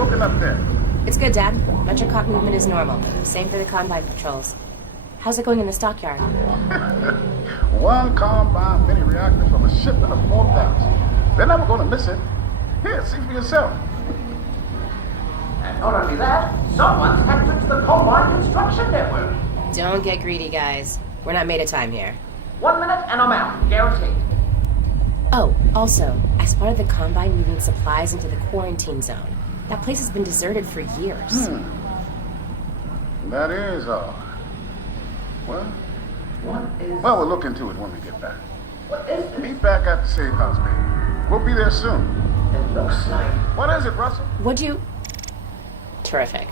looking up there? It's good, Dad. Metrocop movement is normal. Same for the Combine patrols. How's it going in the stockyard? One Combine mini reactor from a shipment of 4,000. They're never going to miss it. Here, see for yourself. And not only that, someone's hacked into the Combine construction network. Don't get greedy, guys. We're not made of time here. 1 minute and I'm out, guaranteed. Oh, also, as part of the Combine moving supplies into the quarantine zone, that place has been deserted for years. That is odd. Well, What we'll look into it when we get back. is this? Meet back at the safe house, baby. We'll be there soon. It looks like... What is it, Russell? Would you... Terrific.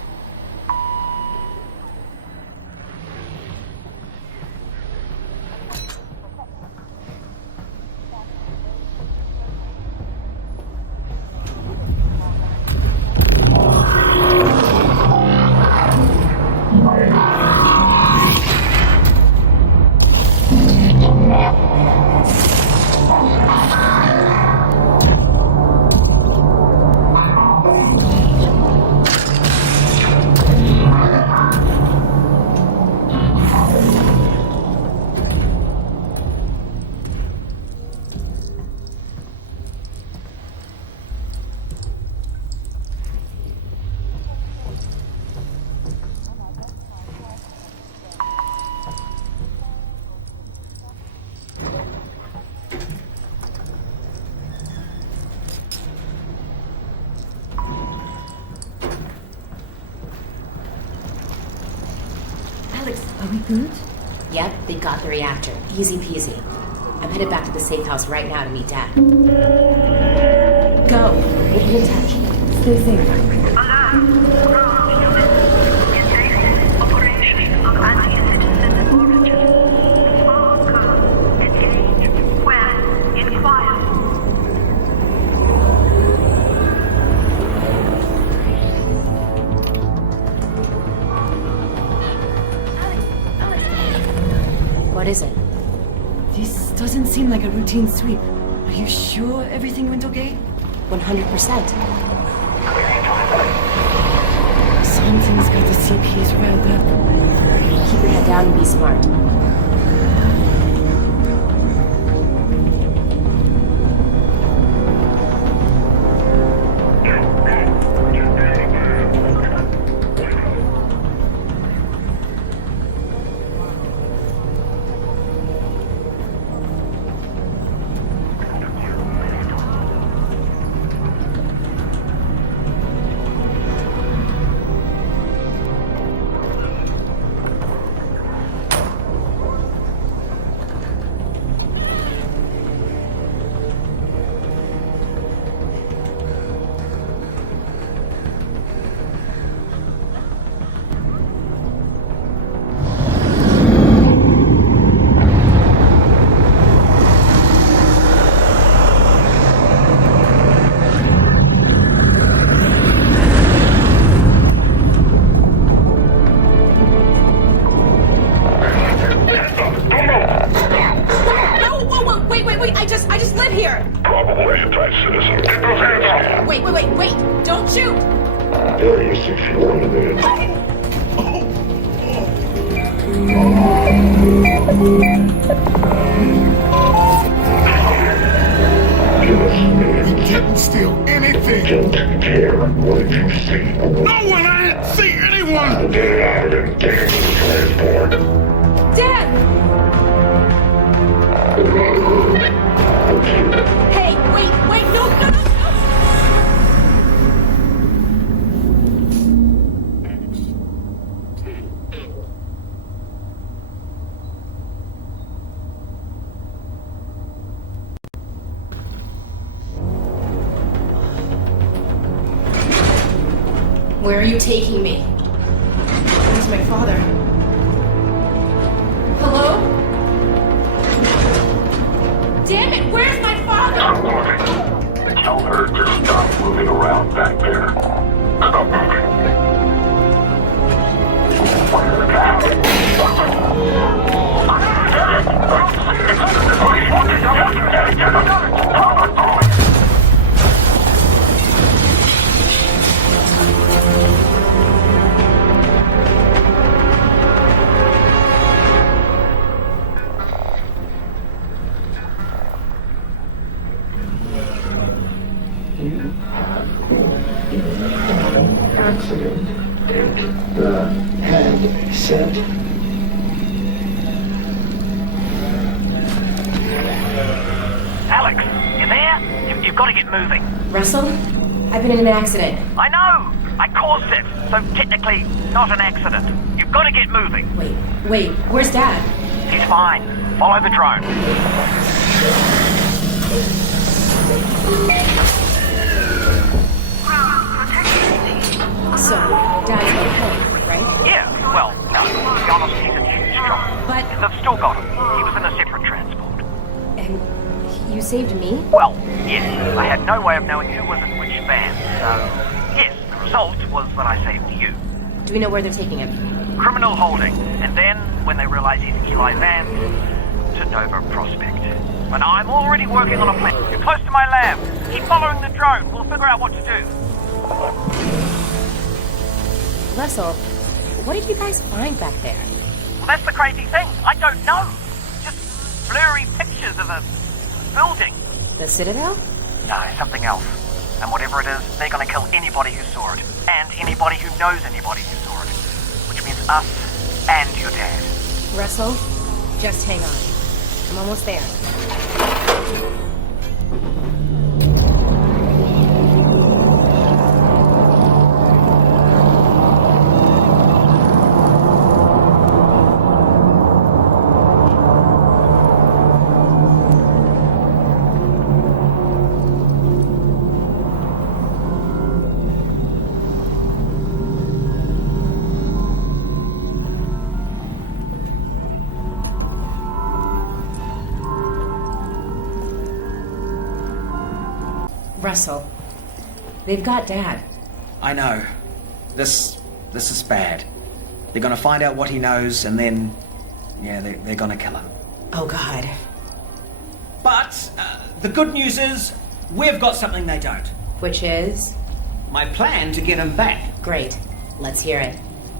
ALYX, are we good? Yep, they got the reactor. Easy peasy. I'm headed back to the safe house right now to meet Dad. Go! We'll be in touch. Stay safe. Operation of anti-citizen origin. Engage. Where? Inquire. What is it? This doesn't seem like a routine sweep. Are you sure everything went okay? 100%. Something's got the CPs riled up. Keep your head down and be smart. I just live here! Probable anti-citizen. Get those hands up! Wait! Don't shoot! Area 61 eliminated. We didn't steal anything! Don't care. What did you see? No one! I didn't see anyone! Get it out of them. Get into the transport. Dad! Hey, wait, no! Where are you taking me? Where's my father? Hello? Damn it, where's my father? Tell her to stop moving around back there. Stop moving. Fire down. You have been in an accident. Take the handset. Alex, you there? You've got to get moving. Russell? I've been in an accident. I know! I caused it, so technically not an accident. You've got to get moving. Wait, where's Dad? He's fine. Follow the drone. So, Dad's okay, right? Yeah, well, no. To be honest, he's in huge trouble. But, They've still got him. He was in a separate transport. and you saved me? Well, yes, I had no way of knowing who was in which van, so yes, the result was that I saved you. Do we know where they're taking him? Criminal holding, and then, when they realize he's Eli Vance, to Nova Prospect. But I'm already working on a plan. You're close to my lab. Keep following the drone. We'll figure out what to do. Russell, what did you guys find back there? Well, that's the crazy thing. I don't know. Just blurry pictures of a building. The Citadel? No, something else. And whatever it is, they're going to kill anybody who saw it. And anybody who knows anybody who saw it. Which means us and your dad. Russell, just hang on. I'm almost there. Russell, they've got Dad. I know. This is bad. They're gonna find out what he knows, and then, yeah, they're gonna kill him. Oh, God. But the good news is, we've got something they don't. Which is? My plan to get him back. Great. Let's hear it.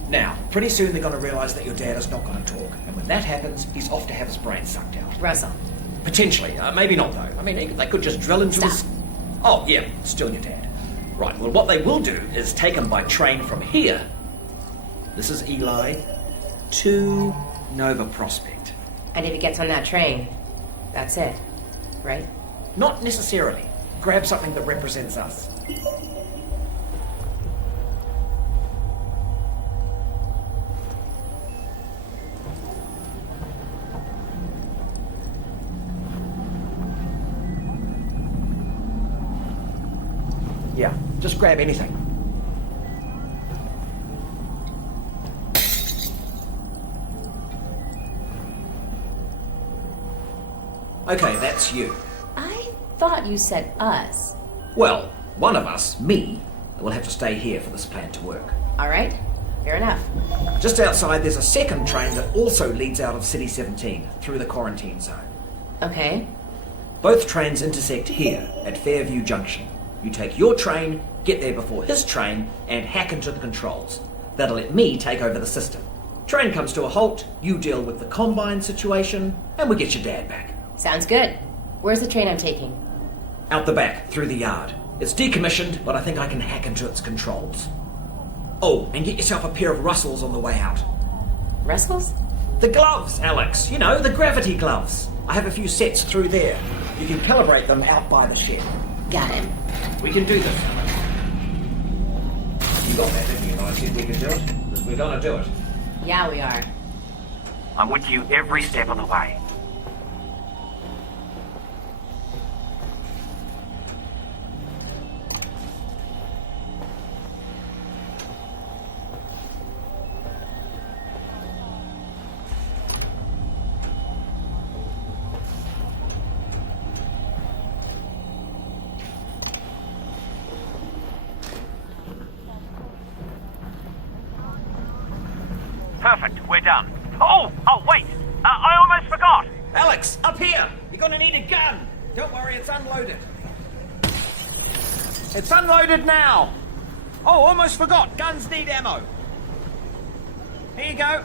Now, pretty soon they're gonna realise that your dad is not gonna talk, and when that happens, he's off to have his brain sucked out. Russell. Potentially, maybe not though. I mean, they could just drill into his... Stop. Oh, yeah, still your dad. Right, well, what they will do is take him by train from here. This is Eli to Nova Prospect. And if he gets on that train, that's it, right? Not necessarily. Grab something that represents us. Yeah, just grab anything. Okay, that's you. I thought you said us. Well, one of us, me, will have to stay here for this plan to work. All right, fair enough. Just outside, there's a second train that also leads out of City 17 through the quarantine zone. Okay. Both trains intersect here at Fairview Junction. You take your train, get there before his train, and hack into the controls. That'll let me take over the system. Train comes to a halt, you deal with the Combine situation, and we get your dad back. Sounds good. Where's the train I'm taking? Out the back, through the yard. It's decommissioned, but I think I can hack into its controls. Oh, and get yourself a pair of Russells on the way out. Russell's? The gloves, Alex. You know, the gravity gloves. I have a few sets through there. You can calibrate them out by the shed. Got him. We can do this. You got that, didn't you? When I said we can do it? Because we're gonna do it. Yeah, we are. I'm with you every step of the way. Perfect, we're done. Oh, wait! I almost forgot! Alex, up here! You're gonna need a gun! Don't worry, it's unloaded. It's unloaded now! Oh, almost forgot. Guns need ammo. Here you go.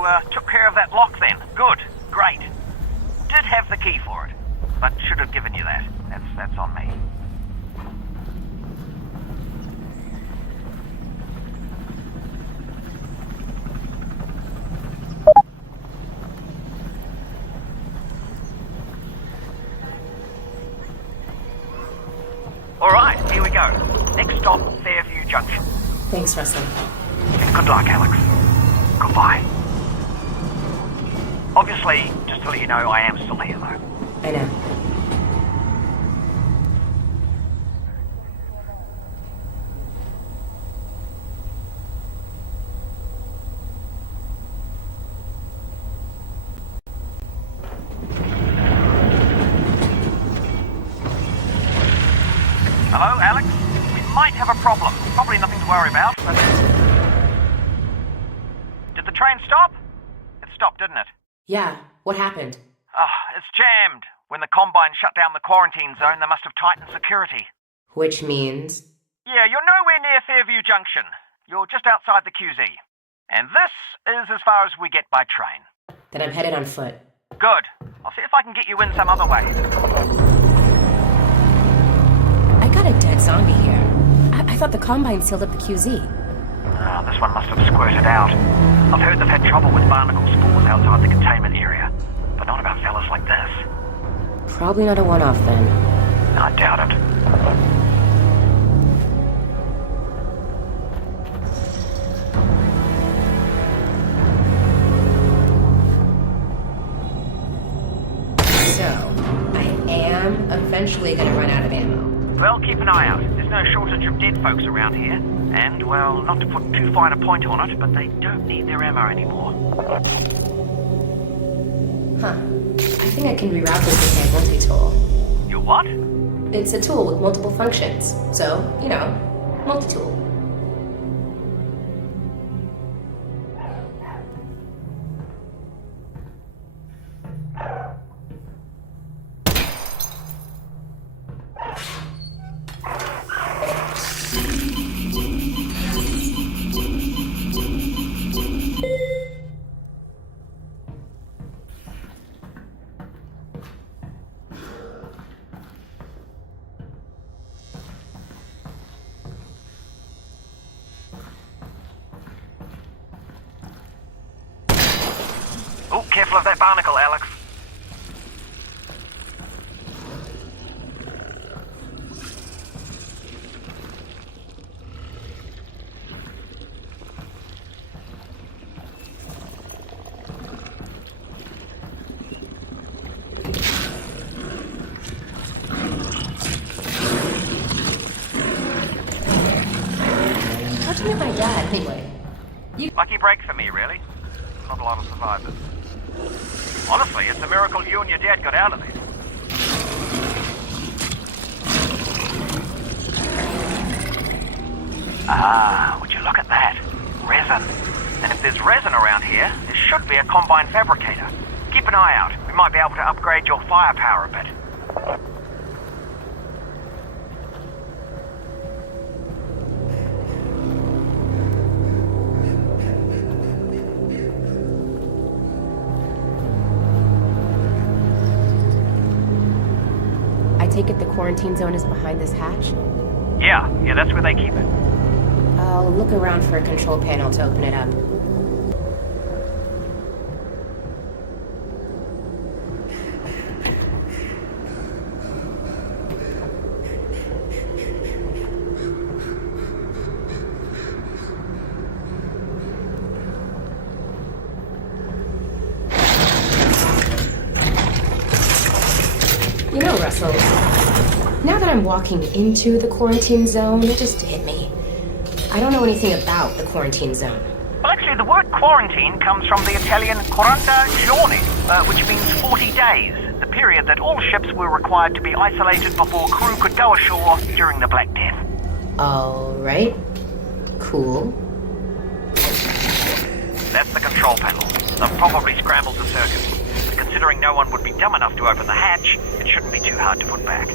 you took care of that lock then. Good. Great. Did have the key for it, but should have given you that. That's on me. Alright, here we go. Next stop, Fairview Junction. Thanks, Russell. And good luck, Alex. Goodbye. Obviously, just to let you know, I am still here, though. I know. Hello, Alex? We might have a problem. Probably nothing to worry about, but... Did the train stop? It stopped, didn't it? Yeah, what happened? It's jammed. When the Combine shut down the quarantine zone, they must have tightened security. Which means? Yeah, you're nowhere near Fairview Junction. You're just outside the QZ. And this is as far as we get by train. Then I'm headed on foot. Good. I'll see if I can get you in some other way. I got a dead zombie here. I thought the Combine sealed up the QZ. This one must have squirted out. I've heard they've had trouble with barnacle spores outside the containment area, but not about fellas like this. Probably not a one-off then. I doubt it. So, I am eventually gonna run out of ammo. Well, keep an eye out. There's no shortage of dead folks around here. And, well, not to put too fine a point on it, but they don't need their ammo anymore. Huh. I think I can reroute this with my multi-tool. You what? It's a tool with multiple functions. So, you know, multi-tool. Oh, careful of that barnacle, Alex. How'd you meet my dad, anyway? Lucky break for me, really. Not a lot of survivors. Honestly, it's a miracle you and your dad got out of there. Would you look at that? Resin. And if there's resin around here, there should be a Combine fabricator. Keep an eye out. We might be able to upgrade your firepower a bit. I take it the quarantine zone is behind this hatch? Yeah, that's where they keep it. I'll look around for a control panel to open it up. You know, Russell, now that I'm walking into the quarantine zone, it just hit me. I don't know anything about the quarantine zone. Well, actually, the word quarantine comes from the Italian 40 giorni, which means 40 days, the period that all ships were required to be isolated before crew could go ashore during the Black Death. Alright. Cool. That's the control panel. They've probably scrambled the circuit. But considering no one would be dumb enough to open the hatch, it shouldn't be too hard to put back.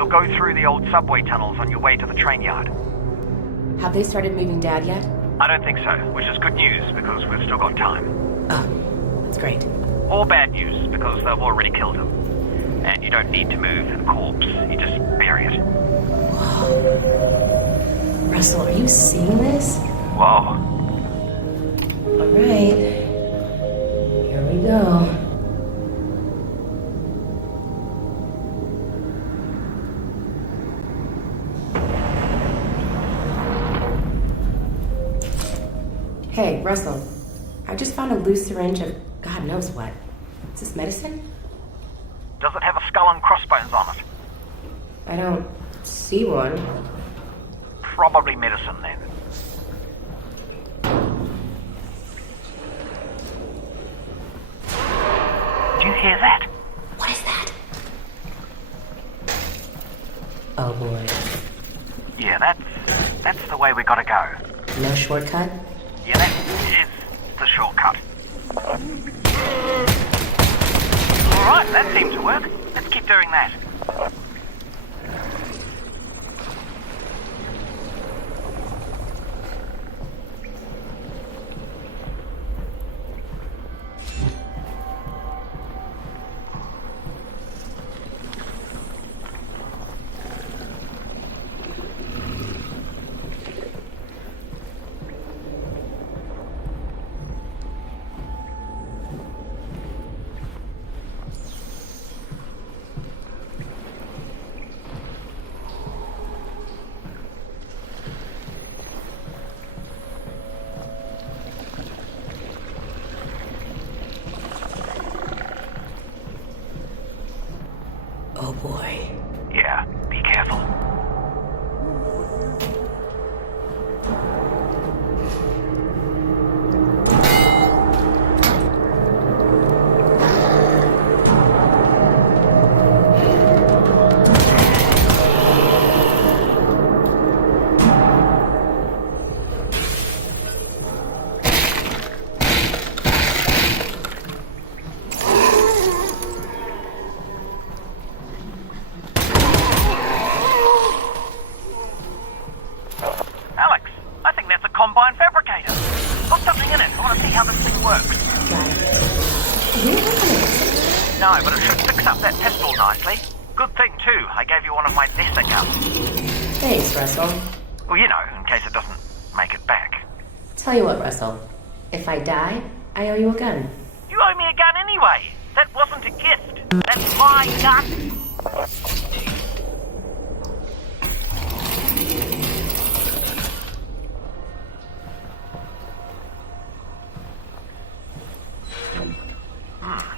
You'll go through the old subway tunnels on your way to the train yard. Have they started moving Dad yet? I don't think so, which is good news because we've still got time. Oh, that's great. Or bad news because they've already killed him. And you don't need to move the corpse, you just bury it. Russell, are you seeing this? Whoa. Alright. Here we go. Hey, Russell. I just found a loose syringe of God knows what. Is this medicine? Does it have a skull and crossbones on it? I don't see one. Probably medicine then. Do you hear that? What is that? Oh boy. Yeah, that's the way we gotta go. No shortcut? Yeah, that is the shortcut. Alright, that seemed to work. Let's keep doing that. Oh boy. Yeah, be careful. ALYX, I think that's a combine fabricator. Put something in it. I want to see how this thing works. Got it. You open it. No, but it should fix up that pistol nicely. Good thing, too. I gave you one of my Desert guns. Thanks, Russell. Well, you know, in case it doesn't make it back. Tell you what, Russell. If I die, I owe you a gun. You owe me a gun anyway. That wasn't a gift. That's my gun.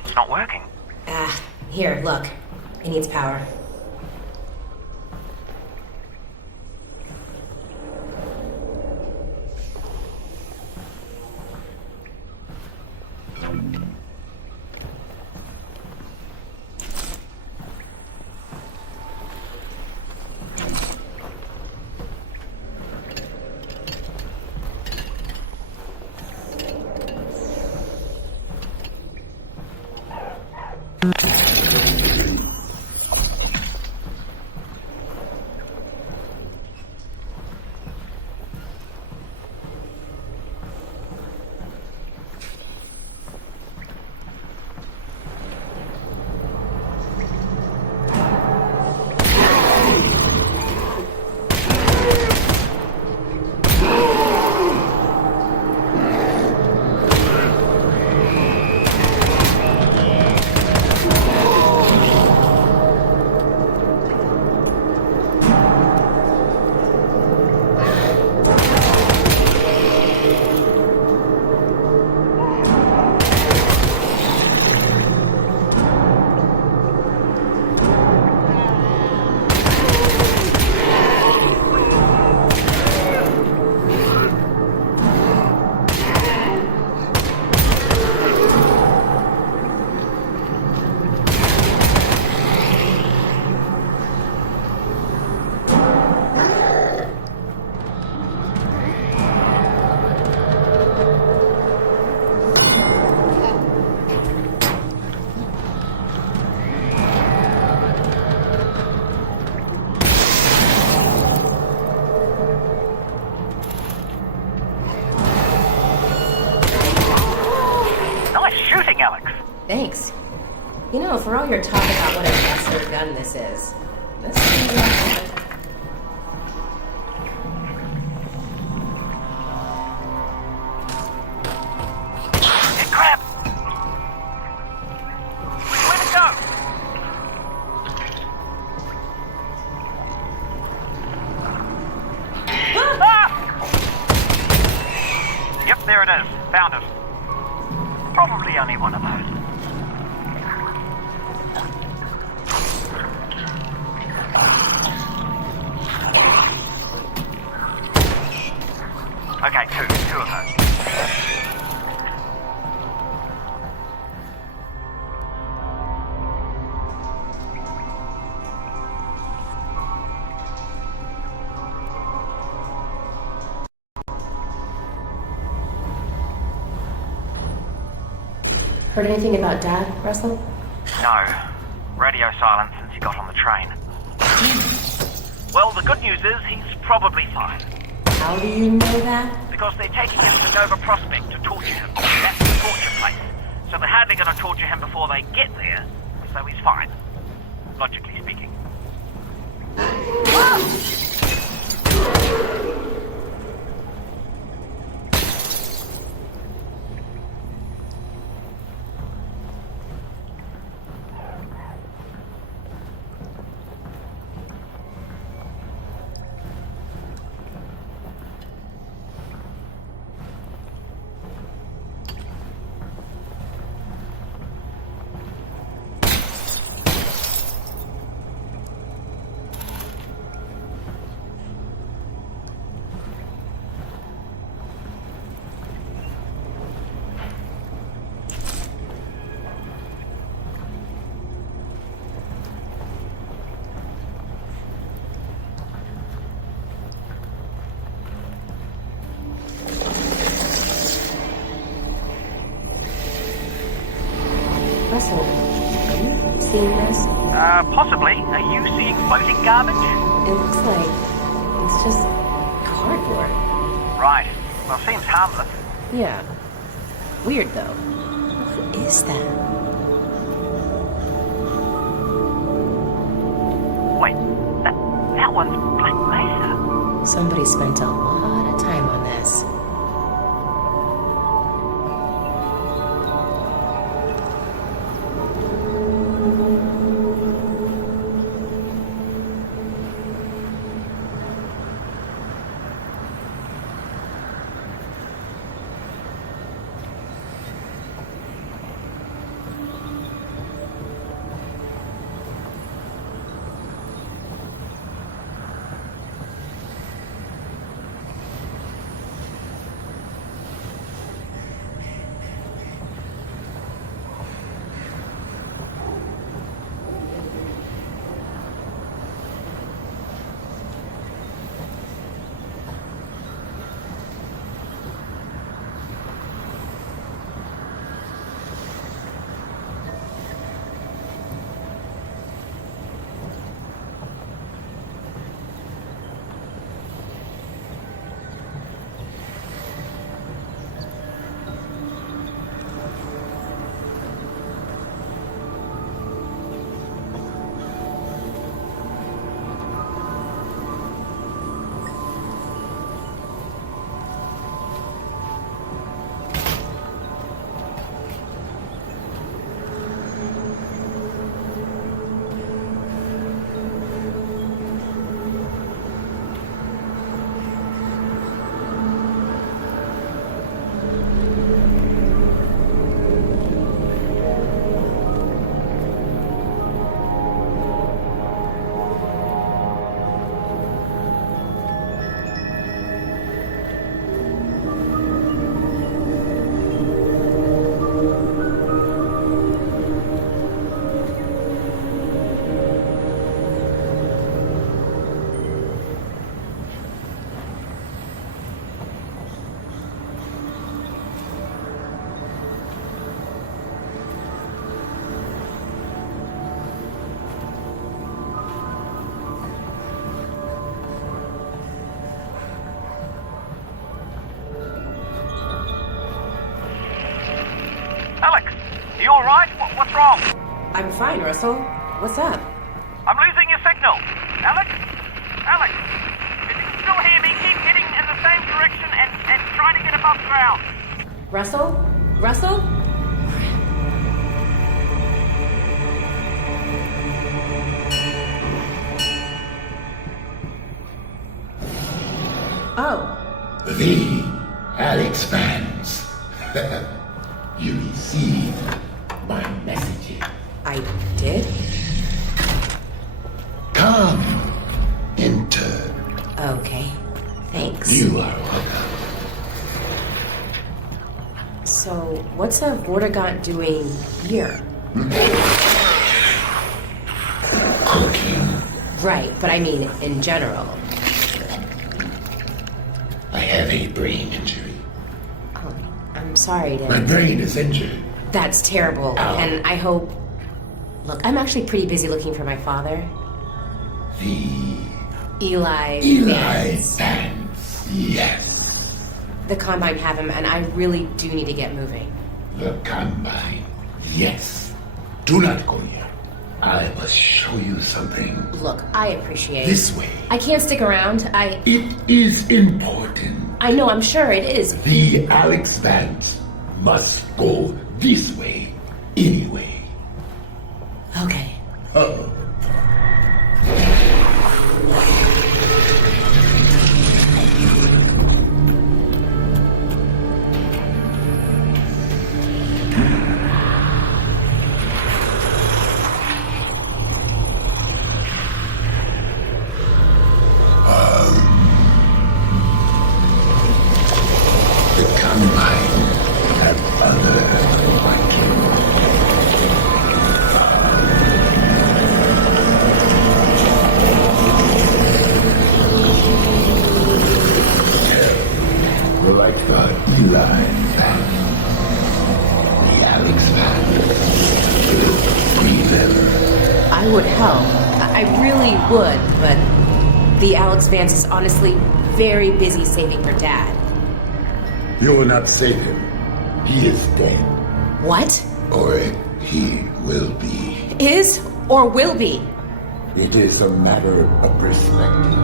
It's not working. Here, look. It needs power. Thanks. You know, for all your talk about what a lesser gun this is, this seems like... Hey, crap! Where to go? Ah! Yep, there it is. Found it. Probably only one of those. Okay, two of those. Heard anything about Dad, Russell? No. Radio silence since he got on the train. Well, the good news is he's probably fine. How do you know that? Because they're taking him to Nova Prospect to torture him. That's the torture place. So they're hardly going to torture him before they get there. So he's fine. Logically speaking. Russell, are you seeing this? Possibly. Are you seeing floating garbage? It looks like it's just cardboard. Right. Well, seems harmless. Yeah. Weird, though. What is that? Wait, that one's Black Mesa. Somebody spent a lot of time on this. What's wrong? I'm fine, Russell. What's up? I'm losing your signal. Alex? Alex? If you can still hear me, keep heading in the same direction and try to get above ground. Russell? Russell? Oh. The ALYX fans. You received my messages. I did? Come, enter. Okay. Thanks. You are welcome. So, what's a Vortigaunt doing here? Cooking. Right, but I mean in general. I have a brain injury. Oh, I'm sorry My to... brain is injured. That's terrible, Ow. and I hope... Look, I'm actually pretty busy looking for my father. The Eli Eli Vance. fans. Yes. The Combine have him, and I really do need to get moving. The Combine. Yes. Do not go yet. I must show you something. Look, I appreciate... This way. I can't stick around. It is important. I know, I'm sure it is. The ALYX fans must go this way anyway. Okay. Oh. The Combine have other like the Eli fans. The ALYX fans will free them. I would help. I really would, but the Alex Vance is honestly very busy saving her dad. You will not save him. He is dead. What? Or he will be. Is or will be? It is a matter of perspective.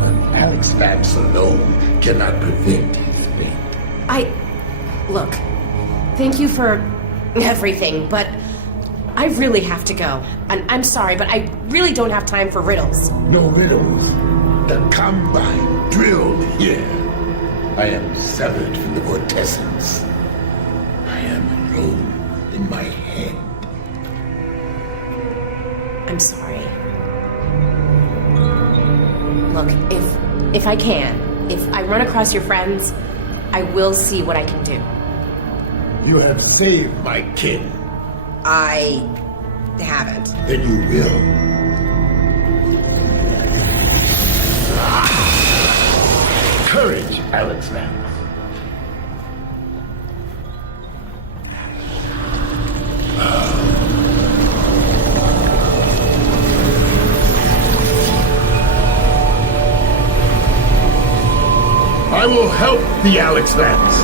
But ALYX Vance alone cannot prevent his fate. Look, thank you for everything, but I really have to go. And I'm sorry, but I really don't have time for riddles. No riddles. The Combine drilled here. I am severed from the vortessence. I am alone in my head. I'm sorry. Look, if I can, if I run across your friends, I will see what I can do. You have saved my kin. I haven't. Then you will. Courage, ALYX Vance. I will help the ALYX Vance.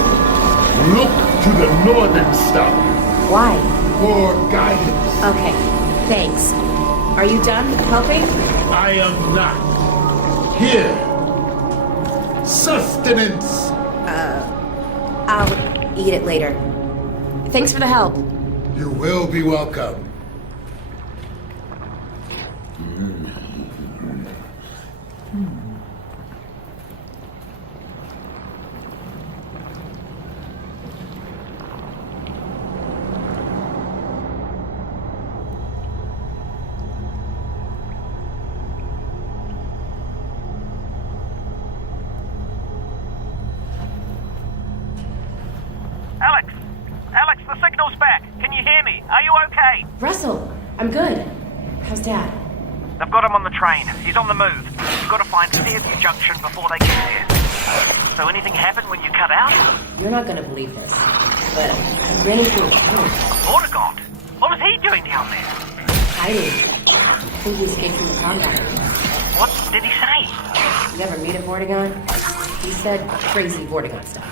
Look to the northern star Why? for guidance. Okay, thanks. Are you done helping? I am not. Here. Sustenance. I'll eat it later. Thanks for the help. You will be welcome. Alex! Alex, the signal's back. Can you hear me? Are you okay? Russell, I'm good. How's Dad? They've got him on the train. He's on the move. You've got to find Fairview Junction before they get there. So anything happen when you cut out? You're not gonna believe this, but I ran into a kid Vortigaunt? What was he doing down there? hiding. I think he escaped from the combat. What did he say? You ever meet a Vortigaunt? He said crazy Vortigaunt stuff.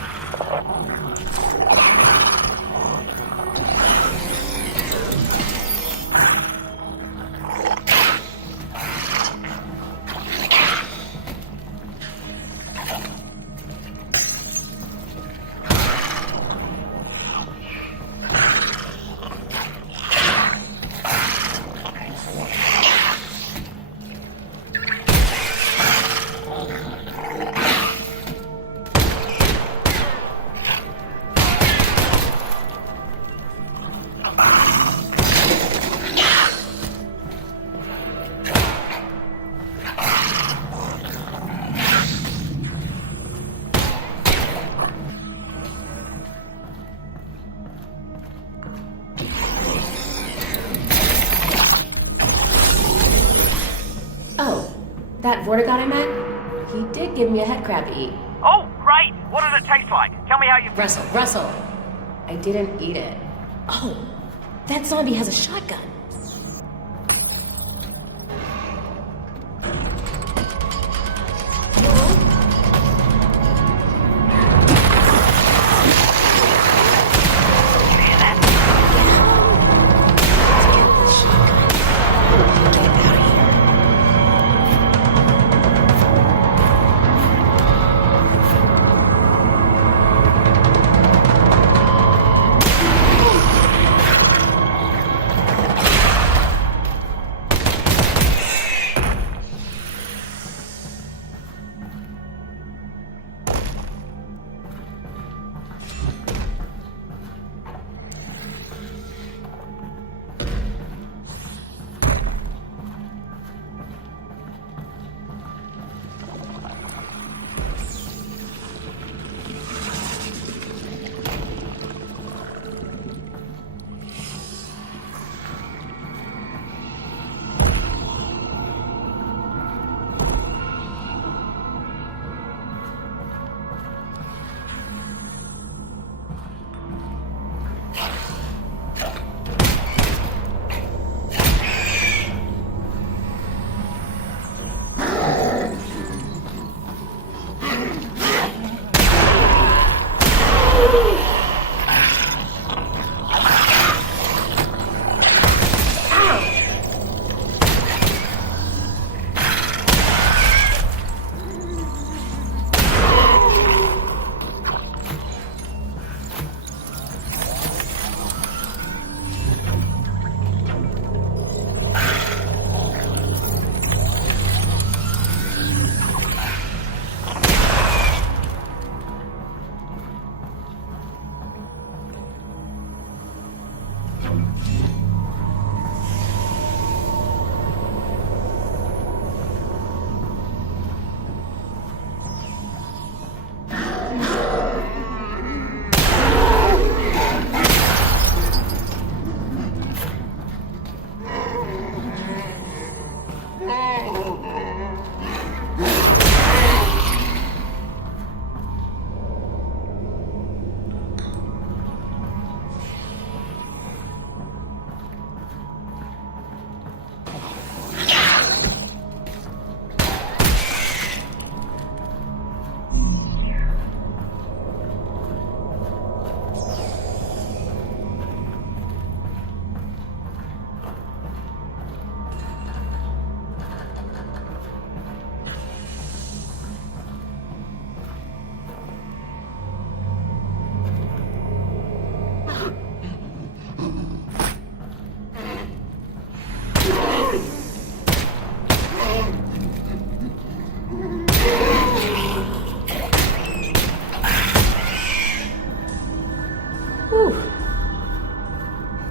That Vortigaunt I met, he did give me a head crab to eat. Oh, great! What does it taste like? Tell me how you... Russell, I didn't eat it. Oh, that zombie has a shotgun.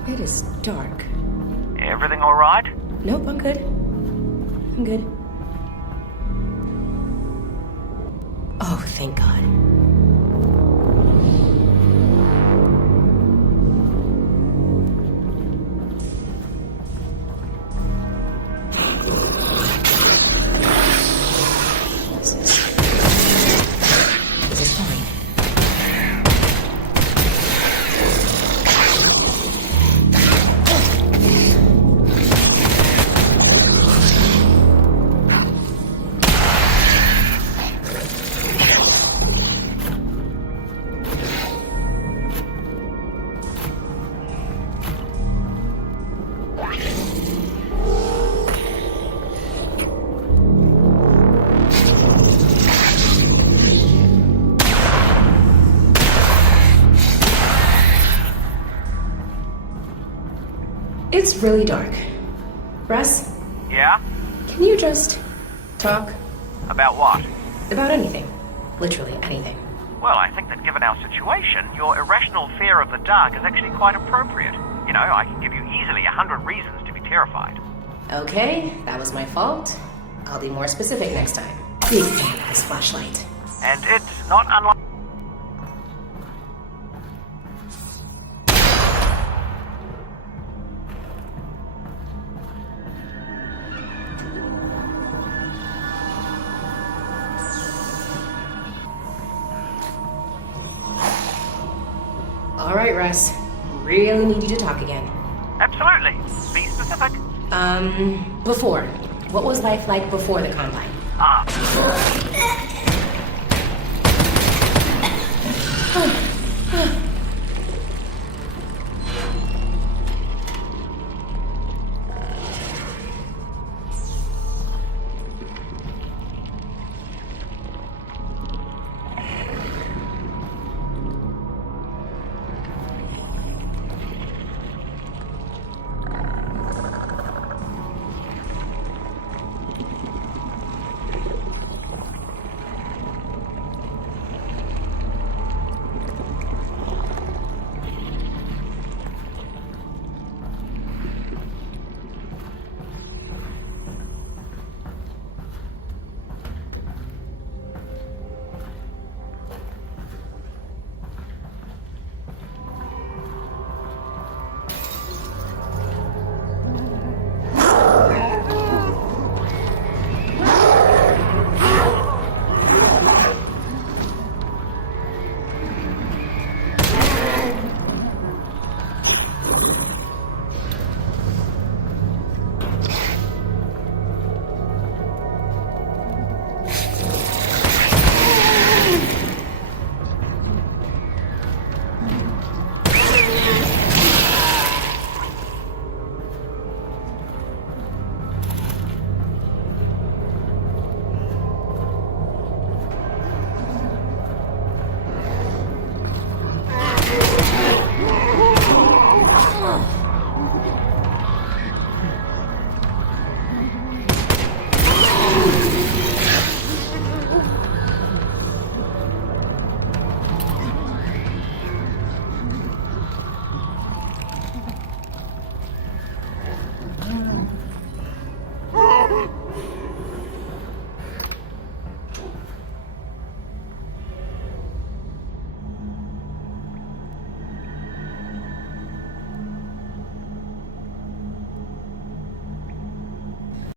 It is dark. Everything all right? Nope, I'm good. I'm good. Oh, thank God. This is fine. It's really dark. Russ, Yeah? can you just talk About what? about anything? Literally anything. Well, I think that given our situation, your irrational fear of the dark is actually quite appropriate. You know, I can give you easily 100 reasons to be terrified. Okay, that was my fault. I'll be more specific next time. Big fan of this flashlight. And it's not unlike... right, Russ. Really need you to talk again. Absolutely. Be specific. Before. What was life like before the Combine?